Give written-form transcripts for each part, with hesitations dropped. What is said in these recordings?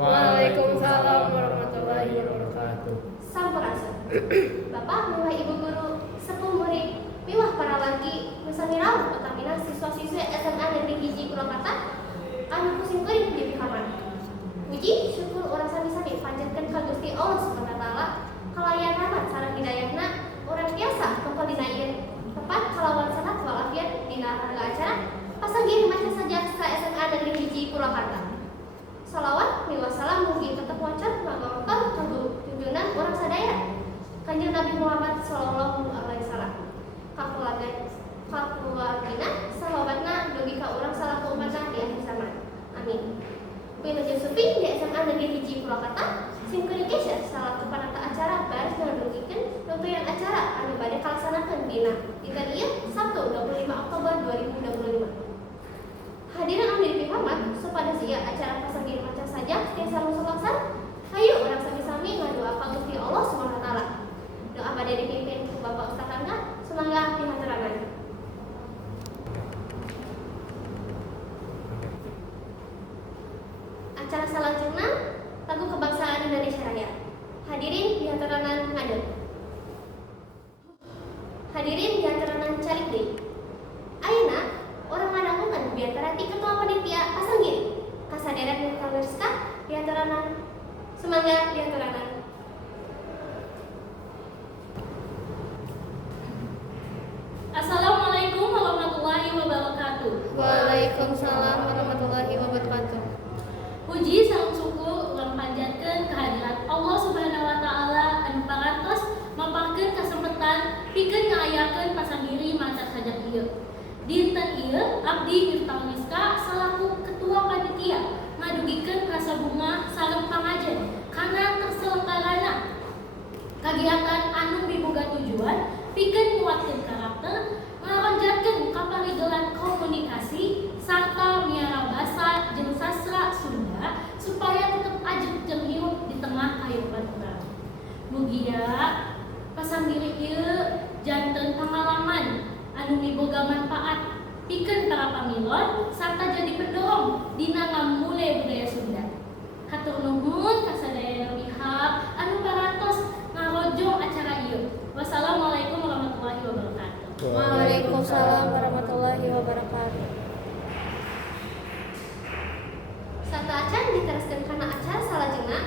Waalaikumsalam warahmatullahi wabarakatuh. Sampurasun. Bapak, miwah ibu guru, sepuh murid, miwah para wargi, nusaniraun utamina siswa-siswi SMA Negeri Hiji Purwakarta, anu pusing kuring di pihaman. Puji syukur urang sami-sami panjatkeun ka Gusti Allah Subhanahu wa taala kalayan rahmat sareng hidayahna urang biasa tongkol dina ieu tepat kalawan sehat walafiat dina harga acara pasanggih maca saja sa SMA Negeri Hiji Purwakarta. Salawat miwah salam mugi tetep wacan ngagongkol kanggo junjungan urang sadaya Kanjeng Nabi Muhammad sallallahu alaihi wasallam. Kakeluargina sahabatna dugi ka urang salaku umatna di akhir zaman. Amin. Wilujeng Sufi di SMA Negeri Hiji Purwakarta simkuring kesya salaku panata acara baris ngadugikeun nutuyan acara anu bade kalaksanakeun dina dinten ieu Sabtu 25 Oktober 2025. Hadirin anu dipihamat, supados ieu acara pasanggih maca saja tiasa langsung laksan. Hayu urang sami-sami ngadoa ka Gusti Allah Subhanahu wa taala. Doa bade dipimpin ku Bapak Ustaz Angga, sumangga dihaturaken. Acara salanjutna lagu kebangsaan Indonesia Raya. Hadirin dihaturaken ngadeg. Hadirin dihaturaken calik deui. Ayeuna urang ngadangukeun biantara ti ketua panitia pasanggih kasaderet nu kawerska dihaturaken sumangga dihaturaken. Assalamualaikum warahmatullahi wabarakatuh. Waalaikumsalam warahmatullahi wabarakatuh. Puji sareng syukur urang panjatkeun kehadirat Allah Subhanahu wa taala anu parantos mapakeun kasempatan pikeun ngaayakeun pasanggiri maca sajak ieu. Dinten ieu abdi Miftahul Miska salaku ketua panitia ngadugikeun rasa bunga sareng pangajen kana terselenggarana kagiatan anu miboga tujuan pikeun nguatkeun karakter, ngaronjatkeun kaparigelan komunikasi sarta miara basa jeung sastra Sunda supaya tetep ajeg jeung hirup di tengah kahirupan urang. Mugia pasanggiri ieu janten pengalaman anu miboga manfaat pikeun para pamilon sarta jadi pendorong dina ngamule budaya Sunda. Hatur nuhun ka sadayana pihak anu parantos ngarojong acara ieu. Wassalamualaikum warahmatullahi wabarakatuh. Waalaikumsalam warahmatullahi wabarakatuh. Sarta acan diteruskeun kana acara salajengna.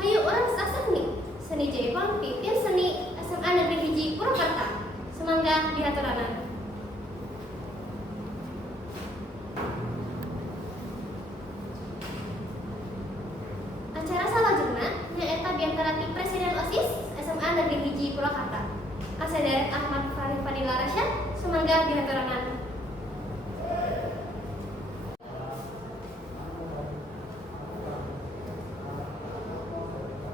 Hayu urang saseni seni Jaipong pimpin seni SMA Negeri Hiji Purwakarta. Sumangga dihaturaken. Acara salajengna nyaeta biantara ti Presiden OSIS SMA Negeri Hiji Purwakarta. Kasaderet Ahmad Farih Fadila Rasyad, sumangga dihaturaken.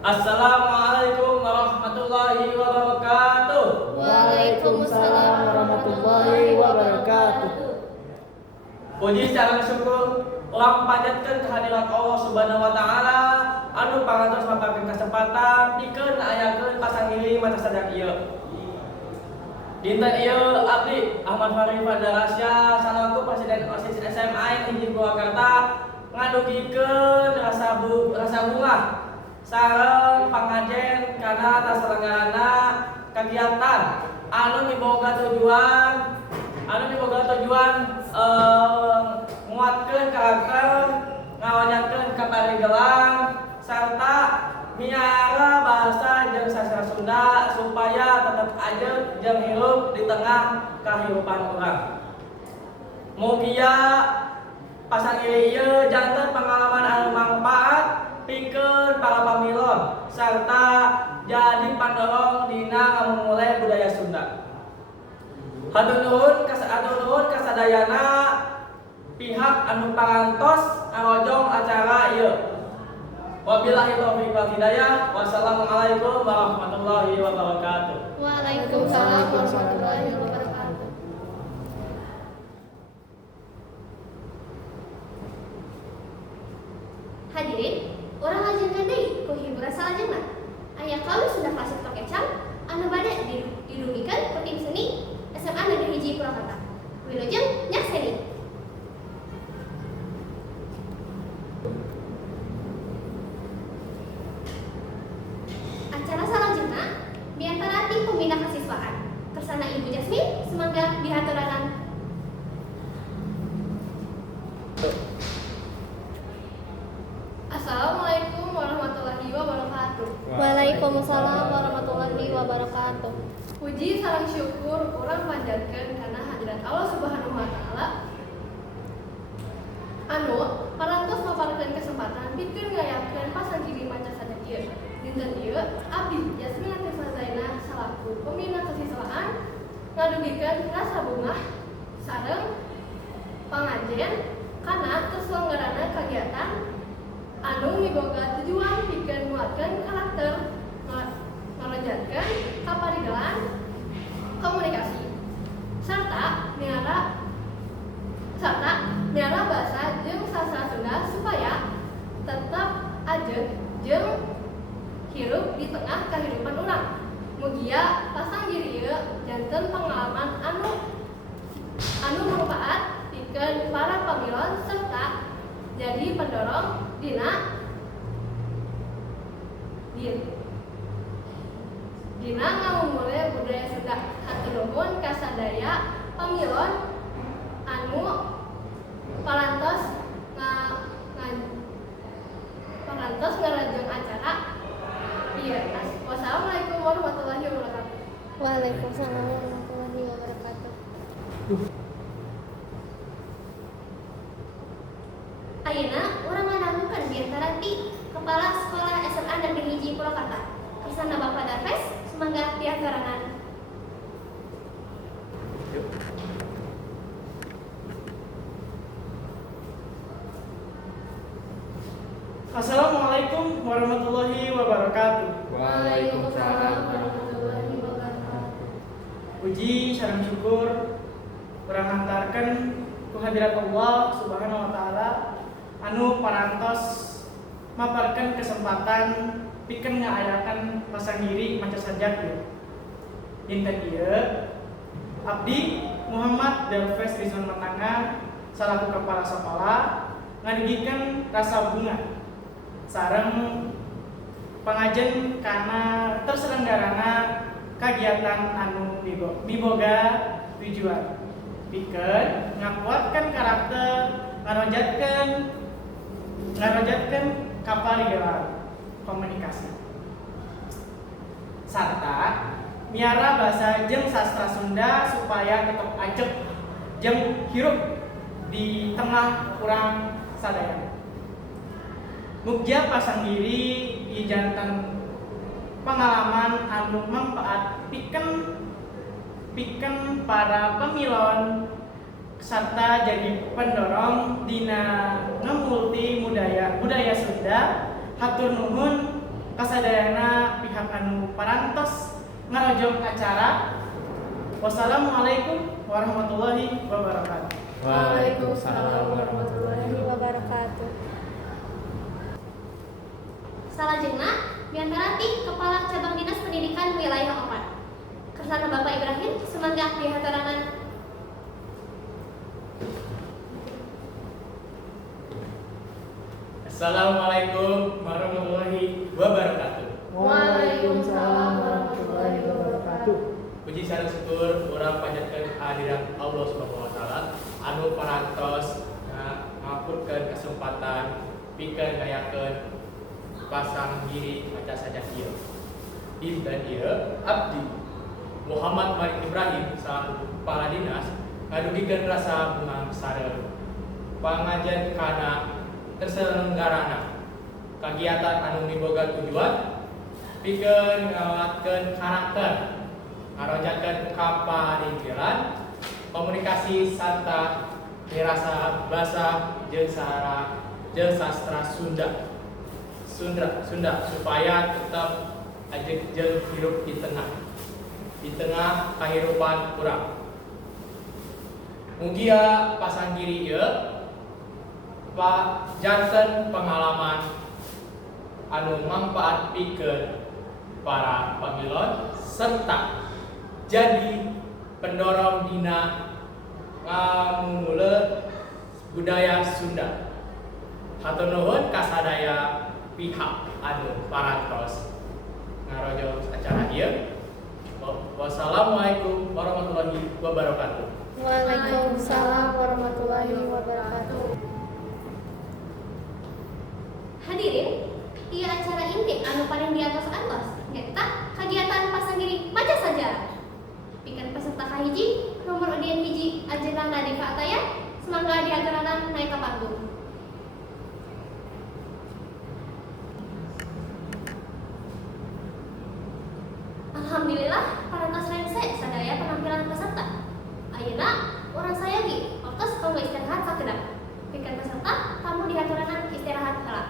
Assalamualaikum warahmatullahi wabarakatuh. Waalaikumsalam warahmatullahi wabarakatuh. Puji sareng syukur ulang panjatkeun kehadirat Allah Subhanahu wa taala anu parantos mapakeun kasempatan pikeun ayakeun pasanggiri maca sadaq ieu. Dinten ieu abdi Ahmad Farih Fadila Rasyad salaku Presiden OSIS SMA Hiji Purwakarta ngadugikeun rasa bunga sareng pangajen kana taselenggarana kegiatan anu miboga tujuan nguatkeun karakter, ngawanyatkeun kaparigelan sarta miara bahasa jeung sastra Sunda supaya tetep ajeg jeung hirup di tengah kahirupan urang. Mugia pasanggih ieu janten pengalaman anu manfaat pikeun para pamilon sarta jadi pandorong dina ngamumule budaya Sunda. Hatur nuhun kasadayana pihak anu parantos ngarojong acara ieu. Wabillahi taufiq wal hidayah. Wassalamualaikum warahmatullahi wabarakatuh. Waalaikumsalam warahmatullahi wabarakatuh. Hadirin, urang ngajengkeun deui ku hiburan salajengna. Aya kaum Sunda klasik tokecam anu bade didugikeun ku tim seni SMA Negeri Hiji Purwakarta. Wilujeng nyakseni. Assalamualaikum warahmatullahi wabarakatuh. Waalaikumsalam warahmatullahi wabarakatuh. Puji sareng syukur urang panjatkeun kana hadirat Allah Subhanahu wa taala anu parantos maparekeun kesempatan pikeun ngayakeun pasangkiri maca saja ieu. Dinten ieu abdi Yasmin Latifah Zainah salaku pembina kesiswaan ngadugikeun rasa bungah sareng pangajen kana terselenggarana kegiatan anu miboga tujuan pikeun nguatkeun karakter ngelejatkeun kaparidelan komunikasi serta miara bahasa jeung sastra Sunda supaya tetap ajeg jeung hirup di tengah kehidupan urang. Mugia pasanggiri ieu janten pengalaman anu manfaat pikeun para pamilon serta jadi pendorong dina ngamumule budaya Sunda. Hatur nuhun ka sadaya pamilon anu parantos ngarajeng acara. Iya, wassalamualaikum warahmatullahi wabarakatuh. Waalaikumsalam warahmatullahi wabarakatuh. Ayeuna urang ngadangukeun biantara ti Kepala Sekolah SMA Negeri Hiji Purwakarta. Kersana Bapak Darves, sumangga diasarangan. Assalamualaikum warahmatullahi wabarakatuh. Waalaikumsalam warahmatullahi wabarakatuh. Puji sareng syukur urang hantarkeun ku hadirat Allah Subhanahu wa taala anu parantos maparkeun kesempatan pikeun ngaayakan pasangiri maca sajak ieu. Dinten ieu abdi Muhammad Darves Rizwan Matanga salaku kepala sekolah ngadugikeun rasa bunga sareng pangajen kana terselenggarana kegiatan anu miboga tujuan pikeun ngakuatkeun karakter ngarojatkeun kaparidelan komunikasi sarta miara bahasa jeung sastra Sunda supaya tetap ajeg jeung hirup di tengah urang sadaya. Mugia pasanggiri di janten pengalaman anu manfaat pikeun para pamilon serta jadi pendorong dina ngemulti budaya Sunda. Hatur nuhun kasadayana pihak anu parantos ngarojong acara. Wassalamualaikum warahmatullahi wabarakatuh. Waalaikumsalam warahmatullahi wabarakatuh. Salajengna biantara ti Kepala Cabang Dinas Pendidikan Wilayah 4. Kersana Bapak Ibrahim, sumangga dihatarangan. Assalamualaikum warahmatullahi wabarakatuh. Waalaikumsalam warahmatullahi wabarakatuh. Puji sareng syukur urang panjatkeun kehadiran Allah Subhanahu wa taala anu parantos ngapurkeun kesempatan pikeun ngayakeun pasanggiri maca sajak ieu. Dinten ieu abdi Muhammad Malik Ibrahim salaku kepala dinas ngadugikeun rasa bunga sareng pangajen kana terselenggarana kegiatan anu miboga tujuan pikeun ngawatkeun karakter ngarojatkeun kaparidelan komunikasi sarta mirasa bahasa jeung sastra Sunda supaya tetap ajeg jeung hirup di tengah kehidupan urang. Mugia pasanggiri ieu Pak janten pengalaman anu manfaat pikeun para pamilon serta jadi pendorong dina ngamumule budaya Sunda. Hatur nuhun kasadaya pihak anu parantos ngarojong acara ieu. Wassalamualaikum warahmatullahi wabarakatuh. Waalaikumsalam warahmatullahi wabarakatuh. hadirin, ieu acara inti anu paling diantos-antos nyaeta kagiatan pasangiri maca saja. Pikeun peserta kahiji nomor udin hiji ajeuna Nadifa Ataya semangga diaturanan naik ka panggung. Alhamdulillah parantos rengse sadaya penampilan peserta. Ayeuna urang sayagi waktos kanggo istirahat sakedap. Pikeun peserta tamu diaturanan istirahat heula.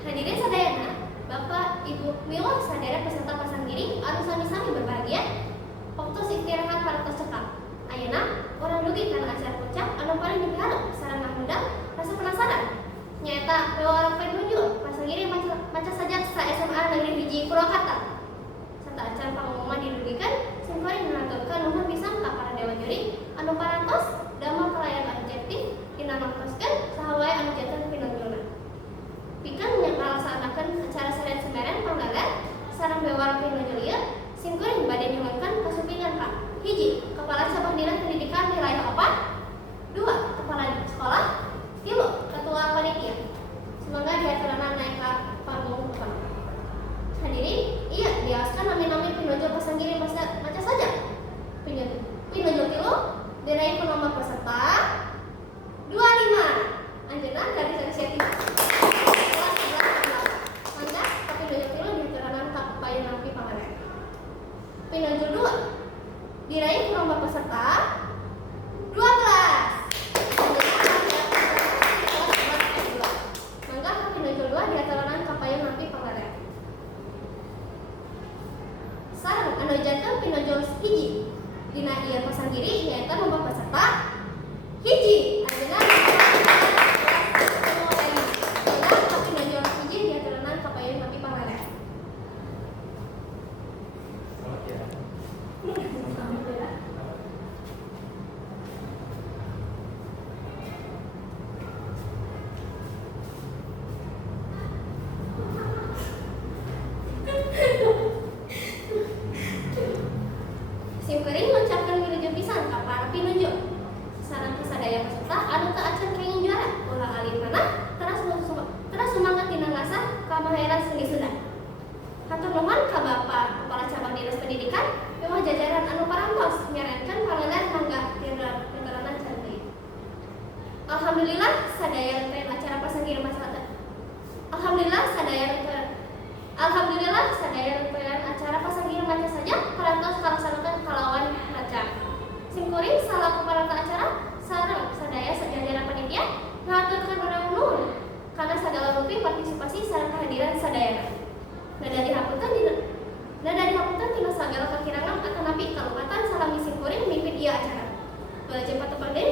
Hadirin sadayana, Bapak Ibu miwah sadaya peserta pasangiri anu sami-sami berbahagia. Waktu istirahat parantos cekap. Ayeuna urang dugi kana acara puncak anu paling dipiharu sareng ngundang rasa penasaran. Nyaeta wewarang penunjuk pasangiri maca sajak sa SMA Negeri 1 Purwakarta. Serta acara pengumuman didugikan simkuring menantukan nuhun pisan ka para dewan juri anu parantos damel kelayan objektif dinanongtoskeun saha wae anu janten pinunjulna. Pikeun nyalaksanakeun acara seren semeren panggagar sareng wewarang pinunjul ieu simkuring bade nyuhunkeun kasupingan Pak. Hiji, Kepala Cabang Dinas Pendidikan Wilayah 4. 2, Kepala Sekolah. 3, Ketua Panitia. Semoga diaturanan naik ke panggung depan. Hadirin, iya diaskan nami-nami pinunjul pasangiri maca saja. Pinunjul tilu diraih ku nomor peserta 25. Anjeunna dari inisiatif. Kelas 11 mangga ka pinunjul tilu diaturanan ka payun nampi pangaran. Pinunjul 2 diraih ku nomor peserta 12. Diaturanan kapayun nampi pangaran. Sareng anu janten pinunjul hiji dina ieu pasangiri nyaeta nomor peserta hiji. Ayeuna pinunjul hiji diaturanan kapayun nampi pangaran. Simkuring ngucapkeun wilujeng pisan ka para pinunjuk sareng kasadaya peserta anu teu acan kenging juara ulah alih manah teras sumanget dina ngasah kamaheran seni Sunda. Hatur nuhun ka Bapak Kepala Cabang Dinas Pendidikan miwah jajaran anu parantos nyarenkeun panganan mangga diaturanan cantik. Alhamdulillah sadaya rangkaian acara pasangiri masyarakat. Alhamdulillah sadaya rangkaian acara pasangiri maca saja parantos kalaksanakeun kalawan lancar. Simkuring salaku parantos acara sareng sadaya jajaran panitia ngaturkeun urang nuhun kana sagala rupi partisipasi sareng kehadiran sadayana. Nada dihapunten tina sagala kakirangan atanapi kalupatan salami simkuring mimpin ieu acara. Balajen patepang deui